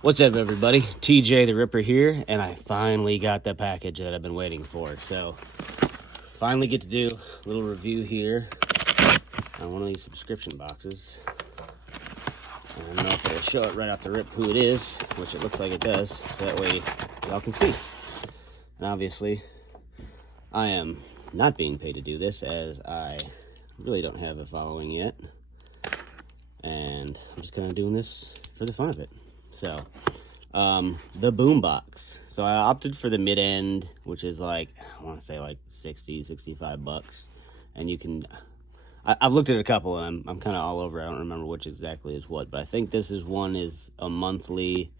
What's up, everybody? TJ the Ripper here, and I finally got the package that I've been waiting for. So, finally get to do a little review here on one of these subscription boxes. I don't know if it'll show it right off the rip who it is, which it looks like it does, so that way y'all can see. And obviously, I am not being paid to do this, as I really don't have a following yet. And I'm just kind of doing this for the fun of it. So, the Boombox. So I opted for the mid-end, which is like, I want to say like 60, 65 bucks. And you can, I've looked at a couple and I'm kind of all over. I don't remember which exactly is what, but I think this is one is a monthly.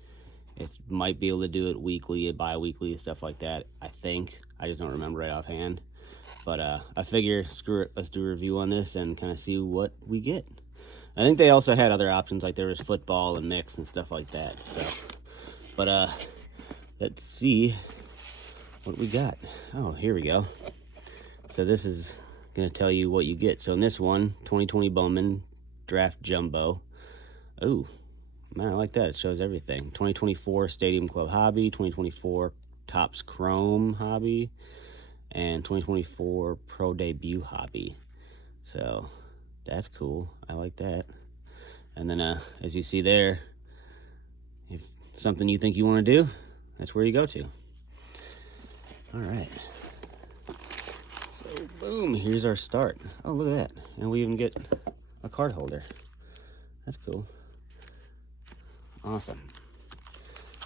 It might be able to do it weekly, bi-weekly, stuff like that. I think. I just don't remember right offhand. But I figure, screw it, let's do a review on this and kind of see what we get. I think they also had other options, like there was football and mix and stuff like that. So, but let's see what we got. Oh, here we go. So this is gonna tell you what you get. So in this one, 2020 Bowman Draft Jumbo. Oh, man, I like that. It shows everything. 2024 Stadium Club Hobby, 2024 Topps Chrome Hobby, and 2024 Pro Debut Hobby. So that's cool. I like that. And then as you see there, if something you think you want to do, that's where you go to. All right. So boom, here's our start. Oh, look at that. And we even get a card holder. That's cool. Awesome.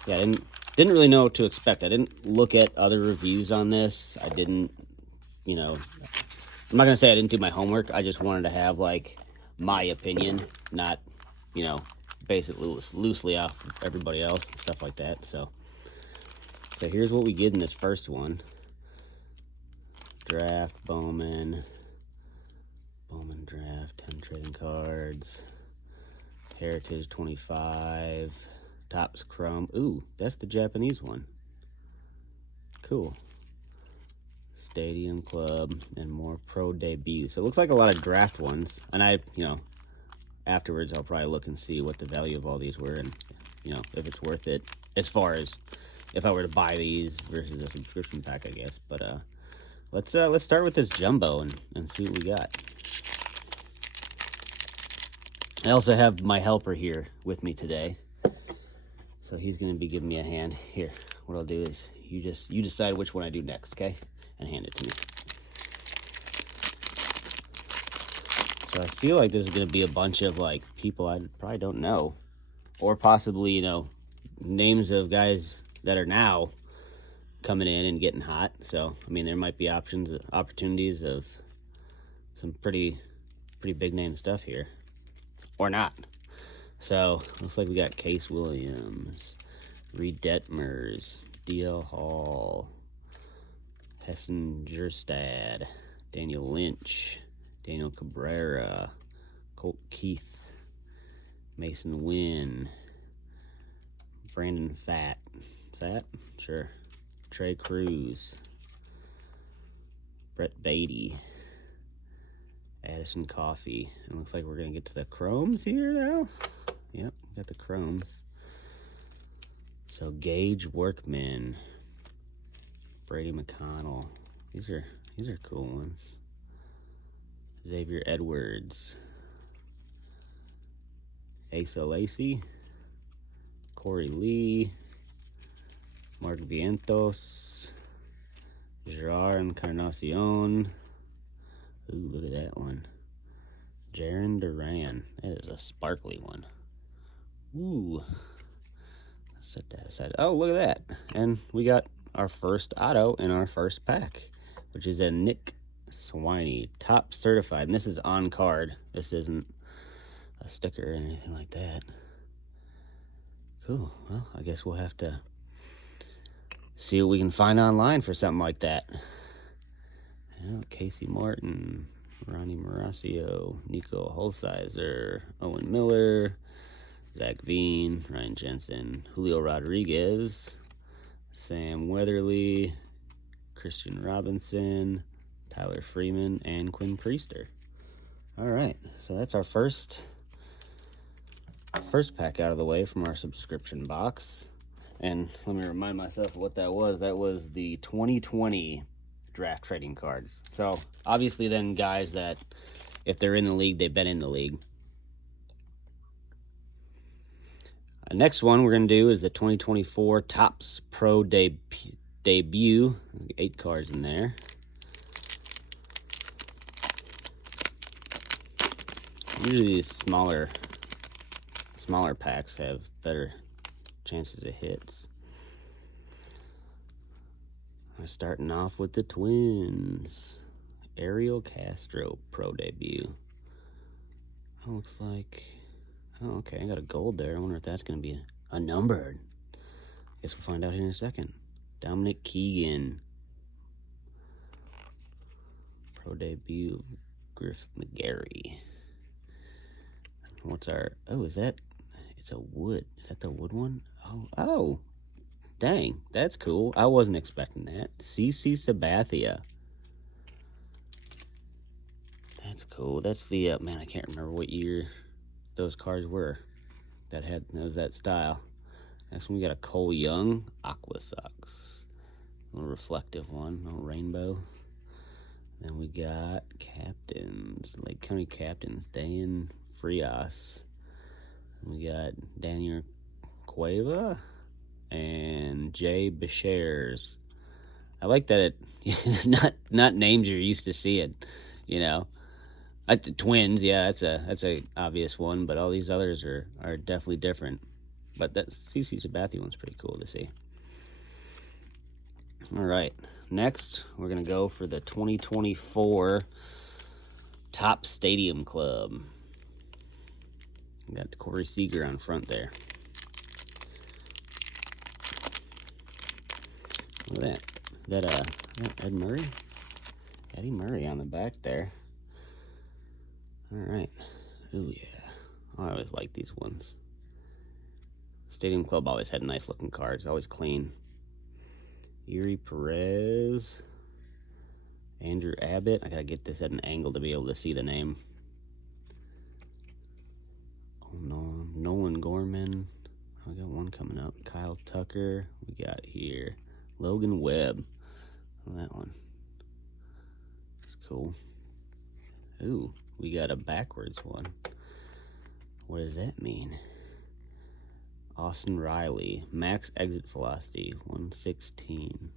Yeah, I didn't really know what to expect. I didn't look at other reviews on this. I didn't, I'm not gonna say I didn't do my homework. I just wanted to have like my opinion, not, basically loosely off everybody else and stuff like that. So here's what we get in this first one. Draft Bowman Draft, 10 trading cards, Heritage 25, Topps Chrome. Ooh, that's the Japanese one. Cool. Stadium Club, and more Pro Debut. So it looks like a lot of draft ones. And I, afterwards I'll probably look and see what the value of all these were, and if it's worth it as far as if I were to buy these versus a subscription pack, I guess. But let's start with this jumbo and see what we got. I also have my helper here with me today, so he's gonna be giving me a hand. Here, what I'll do is you decide which one I do next, okay? And hand it to me. So I feel like this is going to be a bunch of like people I probably don't know, or possibly names of guys that are now coming in and getting hot. So I mean, there might be opportunities of some pretty big name stuff here, or not. So looks like we got Case Williams, Reed Detmers, DL Hall, Hessen Jerstad, Daniel Lynch, Daniel Cabrera, Colt Keith, Mason Wynn, Brandon Fat, sure, Trey Cruz, Brett Beatty, Addison Coffee. It looks like we're gonna get to the Chromes here now. Yep, got the Chromes. So Gage Workman, Brady McConnell. These are cool ones. Xavier Edwards, Asa Lacey, Corey Lee, Mark Vientos, Gerard Encarnacion. Ooh, look at that one. Jaron Duran. That is a sparkly one. Ooh. Let's set that aside. Oh, look at that. And we got our first auto in our first pack, which is a Nick Swiney, Top Certified. And this is on card. This isn't a sticker or anything like that. Cool. Well, I guess we'll have to see what we can find online for something like that. Casey Martin, Ronnie Mauricio, Nico Holsizer, Owen Miller, Zach Veen, Ryan Jensen, Julio Rodriguez, Sam Weatherly, Christian Robinson, Tyler Freeman, and Quinn Priester. All right, so that's our first first pack out of the way from our subscription box. And let me remind myself of what that was. That was the 2020 draft trading cards. So obviously then guys that, if they're in the league, they've been in the league. Next one we're going to do is the 2024 Topps Pro Debut. 8 cards in there. Usually these smaller packs have better chances of hits. I'm starting off with the Twins. Ariel Castro Pro Debut. That looks like... Oh, okay, I got a gold there. I wonder if that's going to be a numbered. Guess we'll find out here in a second. Dominic Keegan. Pro Debut of Griff McGarry. What's our... Oh, is that... It's a wood. Is that the wood one? Oh. Dang, that's cool. I wasn't expecting that. CC Sabathia. That's cool. That's the... man, I can't remember what year those cards were that was that style. Next one we got a Cole Young Aqua Sox, a little reflective one, a little rainbow. Then we got captains, Lake County captains, Dan Frias. And we got Daniel Cueva and Jay Beshairs. I like that it not names you're used to seeing, you know. The Twins, yeah, that's a obvious one, but all these others are definitely different. But that CC Sabathia one's pretty cool to see. All right, next we're gonna go for the 2024 Topps Stadium Club. We got Corey Seager on front there. Look at that. Is that Ed Murray? Eddie Murray on the back there. All right. Oh, yeah. I always like these ones. Stadium Club always had nice looking cards. Always clean. Yuri Perez. Andrew Abbott. I gotta get this at an angle to be able to see the name. Oh, no. Nolan Gorman. I got one coming up. Kyle Tucker. We got here Logan Webb. Oh, that one. That's cool. Ooh. We got a backwards one. What does that mean? Austin Riley. Max exit velocity. 116.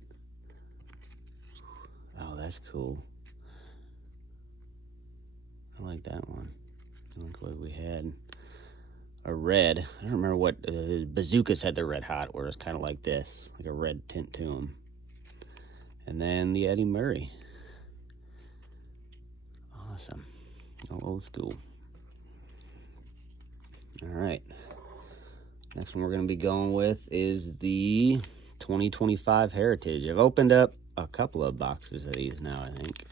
Oh, that's cool. I like that one. Look what we had. A red. I don't remember what... Bazookas had the red hot, where it was kind of like this. Like a red tint to them. And then the Eddie Murray. Awesome. Old school. All right. Next one we're going to be going with is the 2025 Heritage. I've opened up a couple of boxes of these now, I think.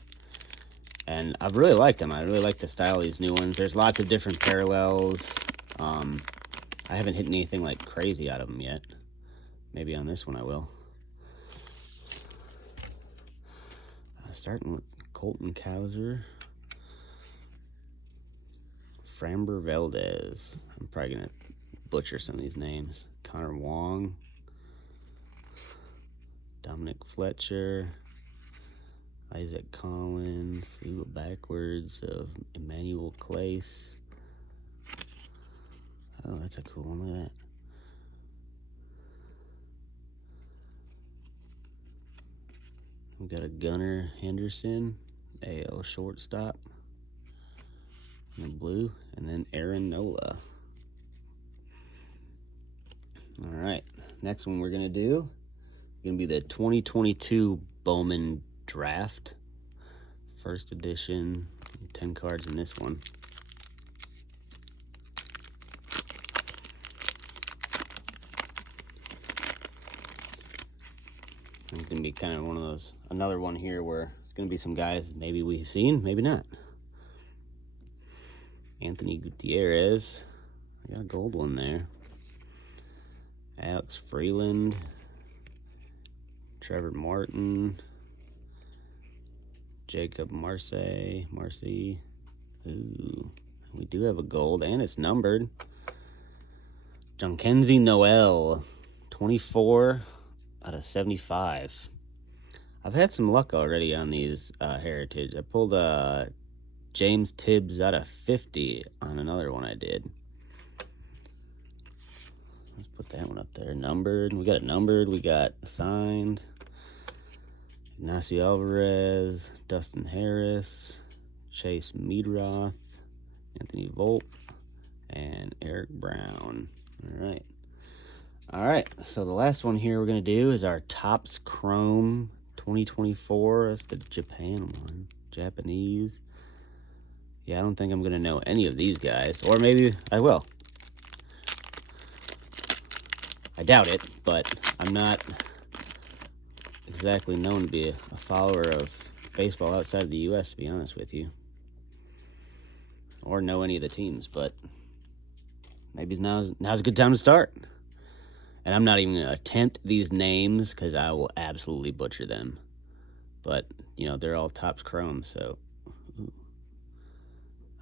And I've really liked them. I really like the style of these new ones. There's lots of different parallels. I haven't hit anything like crazy out of them yet. Maybe on this one I will. Starting with Colton Cowser. Framber Valdez. I'm probably going to butcher some of these names. Connor Wong. Dominic Fletcher. Isaac Collins. Ooh, backwards of Emmanuel Clace. Oh, that's a cool one. Look at that. We got a Gunnar Henderson, AL shortstop. In the blue, and then Aaron Nola. All right, next one we're gonna do is gonna be the 2022 Bowman Draft, first edition. 10 cards in this one. It's gonna be kind of one of those, another one here where it's gonna be some guys maybe we've seen, maybe not. Anthony Gutierrez. I got a gold one there. Alex Freeland. Trevor Martin. Jacob Marcy. Ooh. We do have a gold, and it's numbered. Junkenzie Noel, 24 out of 75. I've had some luck already on these Heritage. I pulled James Tibbs out of 50 on another one I did. Let's put that one up there. Numbered. We got it numbered. We got signed. Ignacio Alvarez, Dustin Harris, Chase Meadroth, Anthony Volpe, and Eric Brown. All right, so the last one here we're going to do is our Topps Chrome 2024. That's the Japan one. Japanese. Yeah, I don't think I'm going to know any of these guys. Or maybe I will. I doubt it, but I'm not exactly known to be a follower of baseball outside of the U.S., to be honest with you. Or know any of the teams, but maybe now's a good time to start. And I'm not even going to attempt these names because I will absolutely butcher them. But, you know, they're all Topps Chrome, so. Ooh.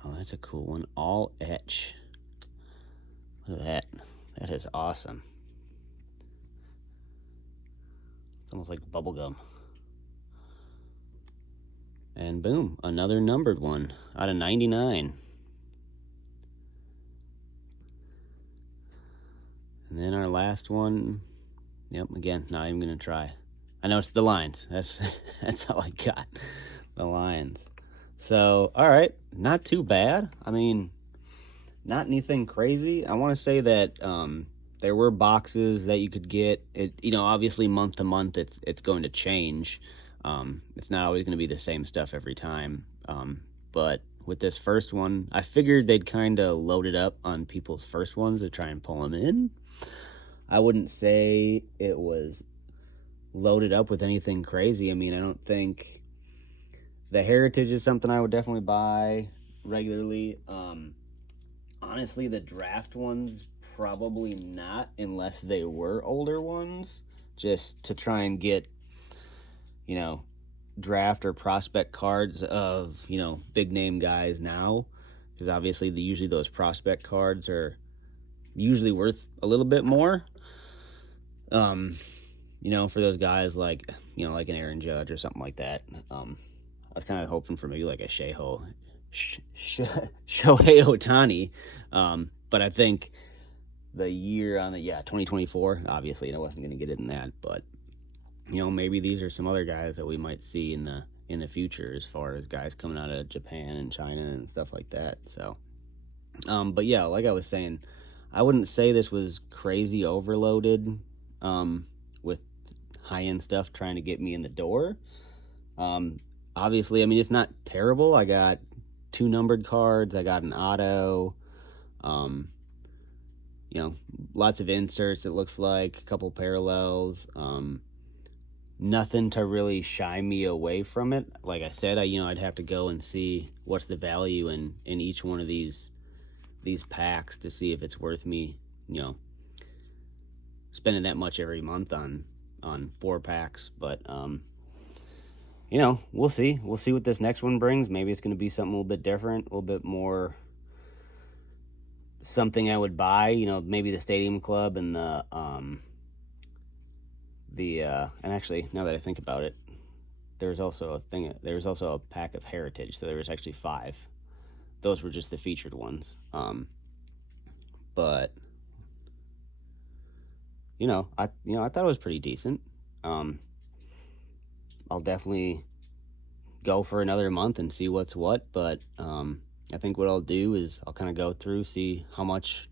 Oh, that's a cool one. All etch. Look at that. That is awesome. It's almost like bubblegum. And boom, another numbered one out of 99. And then our last one, yep, again, not even going to try. I know it's the Lions. That's all I got, the Lions. So, all right, not too bad. I mean, not anything crazy. I want to say that there were boxes that you could get. It, you know, obviously month to month, it's going to change. It's not always going to be the same stuff every time. But with this first one, I figured they'd kind of load it up on people's first ones to try and pull them in. I wouldn't say it was loaded up with anything crazy. I mean, I don't think the Heritage is something I would definitely buy regularly. Honestly, the draft ones, probably not, unless they were older ones, just to try and get, you know, draft or prospect cards of, you know, big name guys now, because obviously usually those prospect cards are usually worth a little bit more. You know, for those guys like, you know, like an Aaron Judge or something like that. I was kind of hoping for maybe like a Shohei Ohtani. But I think the year on the 2024, obviously I wasn't going to get it in that, but you know, maybe these are some other guys that we might see in the future, as far as guys coming out of Japan and China and stuff like that. So, but yeah, like I was saying, I wouldn't say this was crazy overloaded, with high-end stuff trying to get me in the door. Obviously, I mean, it's not terrible. I got 2 numbered cards. I got an auto. You know, lots of inserts, it looks like, a couple parallels. Nothing to really shy me away from it. Like I said, I'd have to go and see what's the value in each one of these packs to see if it's worth me, you know, spending that much every month on 4 packs. But you know, we'll see what this next one brings. Maybe it's going to be something a little bit different, a little bit more something I would buy, you know, maybe the Stadium Club and and actually, now that I think about it, there's also a pack of Heritage, so there was actually 5. Those were just the featured ones. But I thought it was pretty decent. I'll definitely go for another month and see what's what, but I think what I'll do is I'll kind of go through, see how much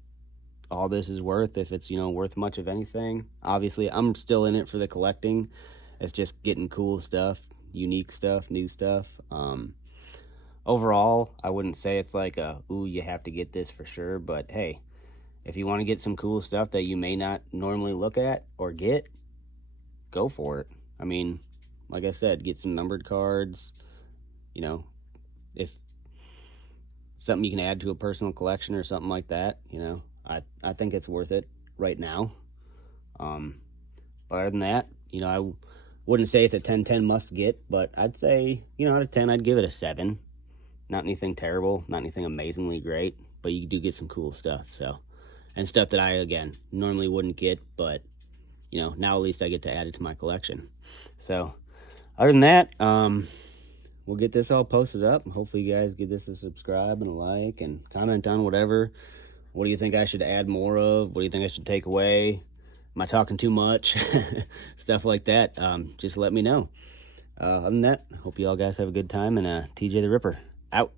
all this is worth, if it's, worth much of anything. Obviously, I'm still in it for the collecting. It's just getting cool stuff, unique stuff, new stuff. Overall, I wouldn't say it's like ooh, you have to get this for sure, but hey, if you want to get some cool stuff that you may not normally look at or get, go for it. I mean, like I said, get some numbered cards, if something you can add to a personal collection or something like that, I think it's worth it right now. But other than that, I wouldn't say it's a 10-10 must get, but I'd say, out of 10, I'd give it a 7. Not anything terrible, not anything amazingly great, but you do get some cool stuff. So and stuff that I, again, normally wouldn't get, but, you know, now at least I get to add it to my collection. So, other than that, we'll get this all posted up. Hopefully you guys give this a subscribe and a like and comment on whatever. What do you think I should add more of? What do you think I should take away? Am I talking too much? Stuff like that. Just let me know. Other than that, hope you all guys have a good time, and TJ the Ripper, out.